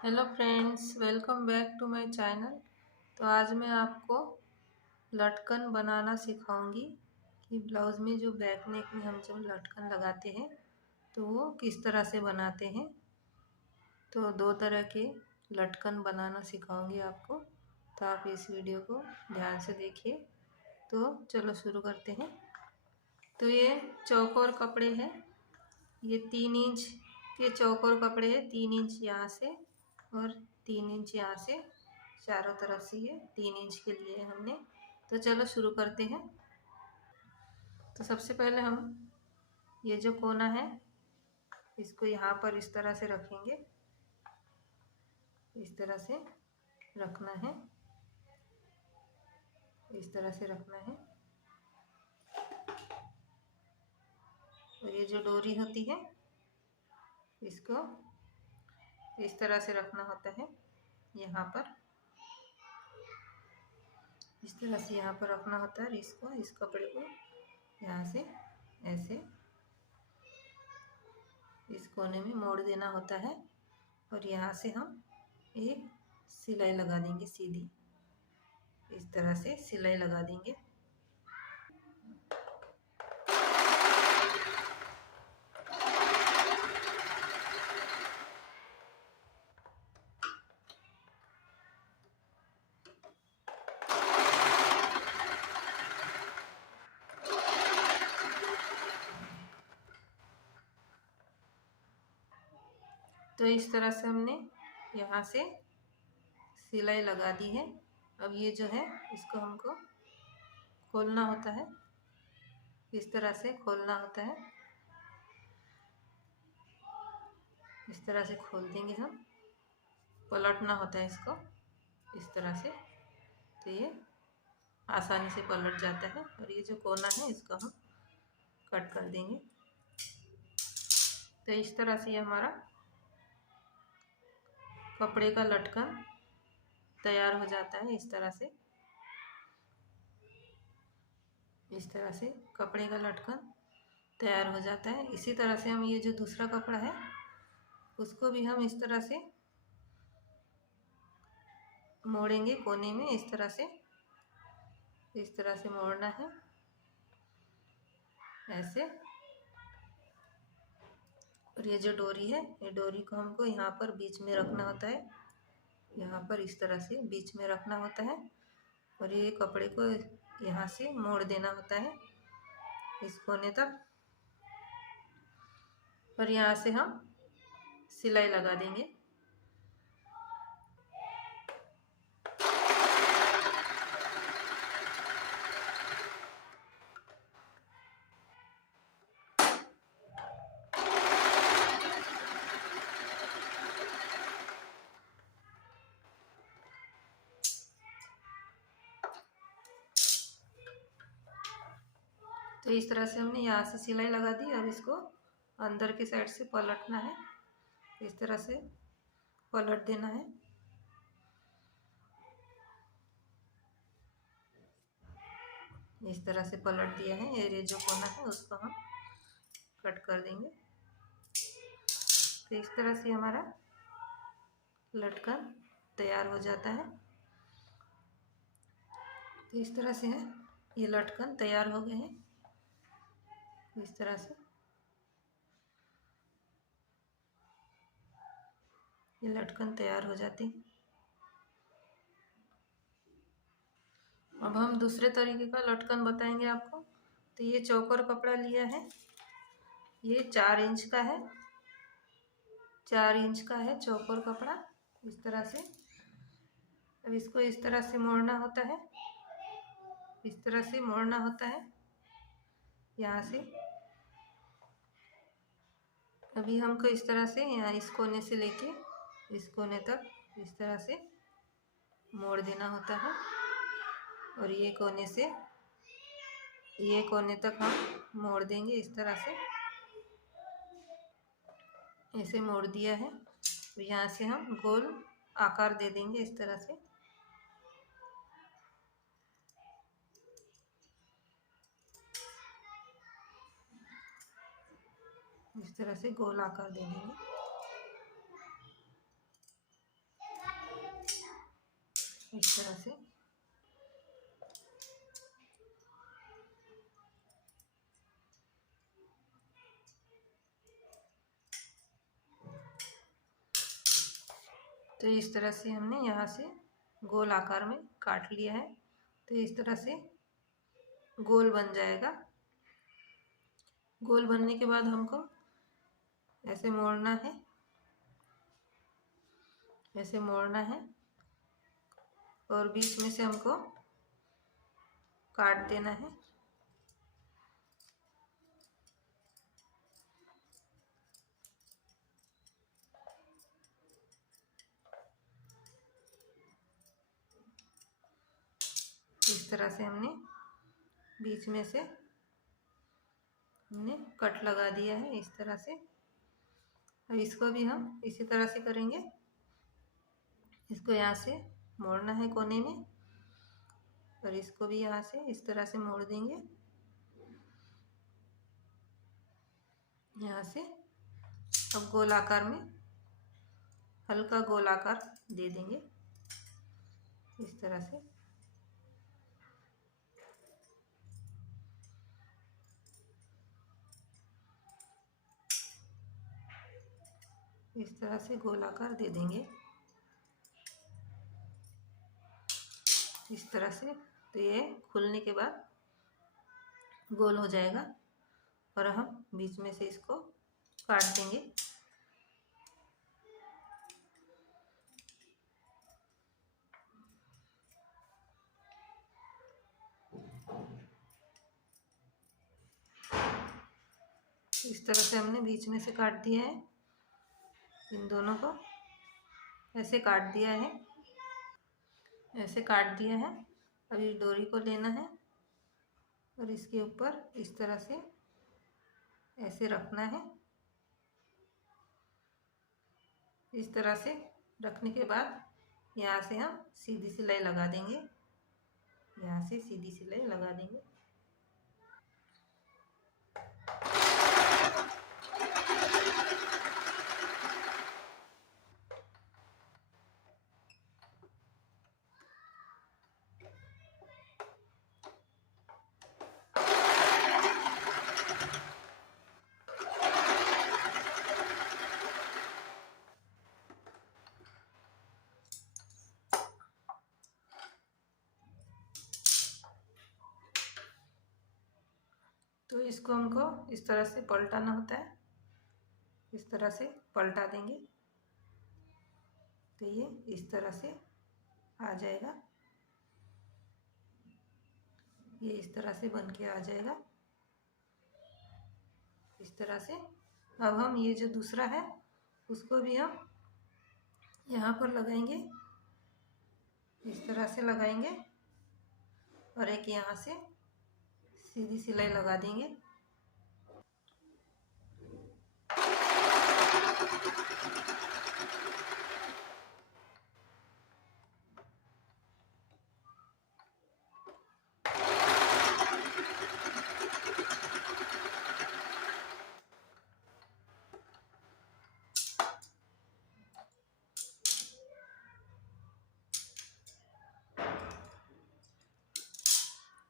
Hello friends, welcome back to my channel. तो आज मैं आपको लटकन बनाना सिखाऊंगी कि ब्लाउज़ में जो बैक नेक में हम जब लटकन लगाते हैं तो वो किस तरह से बनाते हैं। तो दो तरह के लटकन बनाना सिखाऊंगी आपको, तो आप इस वीडियो को ध्यान से देखिए। तो चलो शुरू करते हैं। तो ये चौकोर कपड़े हैं, ये 3 इंच के चौकोर कपड़े हैं। 3 इंच यहाँ से और 3 इंच यहाँ से, चारों तरफ से ये 3 इंच के लिए हमने। तो चलो शुरू करते हैं। तो सबसे पहले हम ये जो कोना है इसको यहाँ पर इस तरह से रखेंगे, इस तरह से रखना है, इस तरह से रखना है। और ये जो डोरी होती है इसको इस तरह से रखना होता है, यहाँ पर इस तरह से यहाँ पर रखना होता है। इसको, इस कपड़े को यहाँ से ऐसे इस कोने में मोड़ देना होता है और यहाँ से हम एक सिलाई लगा देंगे, सीधी इस तरह से सिलाई लगा देंगे। तो इस तरह से हमने यहाँ से सिलाई लगा दी है। अब ये जो है इसको हमको खोलना होता है, इस तरह से खोलना होता है। इस तरह से खोल देंगे हम, पलटना होता है इसको इस तरह से, तो ये आसानी से पलट जाता है। और ये जो कोना है इसको हम कट कर देंगे। तो इस तरह से ये हमारा कपड़े का लटकन तैयार हो जाता है। इस तरह से, इस तरह से कपड़े का लटकन तैयार हो जाता है। इसी तरह से हम ये जो दूसरा कपड़ा है उसको भी हम इस तरह से मोड़ेंगे कोने में, इस तरह से, इस तरह से मोड़ना है ऐसे। और ये जो डोरी है, ये डोरी को हमको यहाँ पर बीच में रखना होता है, यहाँ पर इस तरह से बीच में रखना होता है। और ये कपड़े को यहाँ से मोड़ देना होता है इस कोने तक, और यहाँ से हम सिलाई लगा देंगे। तो इस तरह से हमने यहाँ से सिलाई लगा दी। अब इसको अंदर की साइड से पलटना है, इस तरह से पलट देना है। इस तरह से पलट दिया है। ये जो कोना है उसको हम कट कर देंगे। तो इस तरह से हमारा लटकन तैयार हो जाता है। तो इस तरह से है, ये लटकन तैयार हो गए हैं इस तरह से। ये लटकन तैयार हो जाती है। अब हम दूसरे तरीके का लटकन बताएंगे आपको। तो ये चौकोर कपड़ा लिया है, ये 4 इंच का है, 4 इंच का है चौकोर कपड़ा, इस तरह से। अब इसको इस तरह से मोड़ना होता है, इस तरह से मोड़ना होता है यहाँ से। अभी हमको इस तरह से यहाँ इस कोने से लेके इस कोने तक इस तरह से मोड़ देना होता है। और ये कोने से ये कोने तक हम मोड़ देंगे इस तरह से, ऐसे मोड़ दिया है। तो यहाँ से हम गोल आकार दे देंगे इस तरह से। इस तरह से गोल आकार दे देंगे। इस तरह से। तो इस तरह से हमने यहाँ से गोल आकार में काट लिया है। तो इस तरह से गोल बन जाएगा। गोल बनने के बाद हमको ऐसे मोड़ना है, ऐसे मोड़ना है और बीच में से हमको काट देना है। इस तरह से हमने बीच में से हमने कट लगा दिया है इस तरह से। अब इसको भी हम इसी तरह से करेंगे। इसको यहाँ से मोड़ना है कोने में और इसको भी यहाँ से इस तरह से मोड़ देंगे यहाँ से। अब गोल आकार में हल्का गोल आकार दे देंगे इस तरह से। इस तरह से गोल आकार दे देंगे इस तरह से। तो ये खुलने के बाद गोल हो जाएगा और हम बीच में से इसको काट देंगे। इस तरह से हमने बीच में से काट दिया है, इन दोनों को ऐसे काट दिया है, ऐसे काट दिया है। अभी डोरी को लेना है और इसके ऊपर इस तरह से ऐसे रखना है। इस तरह से रखने के बाद यहाँ से हम सीधी सिलाई लगा देंगे, यहाँ से सीधी सिलाई लगा देंगे। तो इसको हमको इस तरह से पलटाना होता है, इस तरह से पलटा देंगे तो ये इस तरह से आ जाएगा। ये इस तरह से बन के आ जाएगा इस तरह से। अब हम ये जो दूसरा है उसको भी हम यहाँ पर लगाएंगे, इस तरह से लगाएंगे और एक यहाँ से सीधी सिलाई लगा देंगे।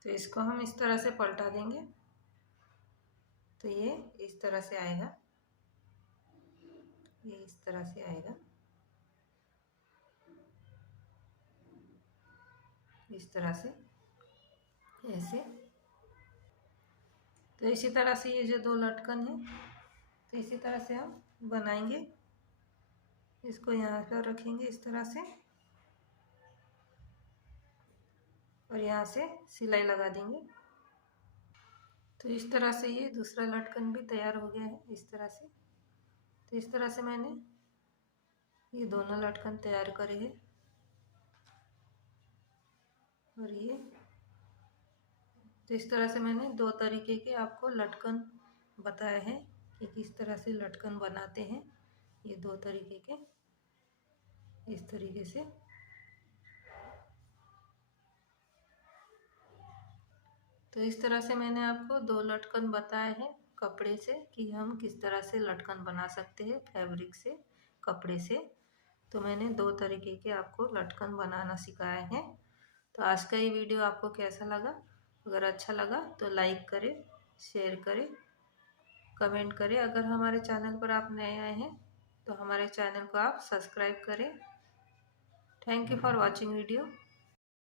तो इसको हम इस तरह से पलटा देंगे तो ये इस तरह से आएगा, ये इस तरह से आएगा, इस तरह से ऐसे। तो इसी तरह से ये जो दो लटकन है तो इसी तरह से हम बनाएंगे। इसको यहाँ पर रखेंगे इस तरह से और यहाँ से सिलाई लगा देंगे। तो इस तरह से ये दूसरा लटकन भी तैयार हो गया है इस तरह से। तो इस तरह से मैंने ये दोनों लटकन तैयार करे हैं और ये तो इस तरह से मैंने दो तरीके के आपको लटकन बताए हैं कि किस तरह से लटकन बनाते हैं। ये दो तरीके के इस तरीके से। तो इस तरह से मैंने आपको दो लटकन बताए हैं कपड़े से कि हम किस तरह से लटकन बना सकते हैं फैब्रिक से, कपड़े से। तो मैंने 2 तरीके के आपको लटकन बनाना सिखाए हैं। तो आज का ये वीडियो आपको कैसा लगा? अगर अच्छा लगा तो लाइक करें, शेयर करें, कमेंट करें। अगर हमारे चैनल पर आप नए आए हैं तो हमारे चैनल को आप सब्सक्राइब करें। Thank you for watching video.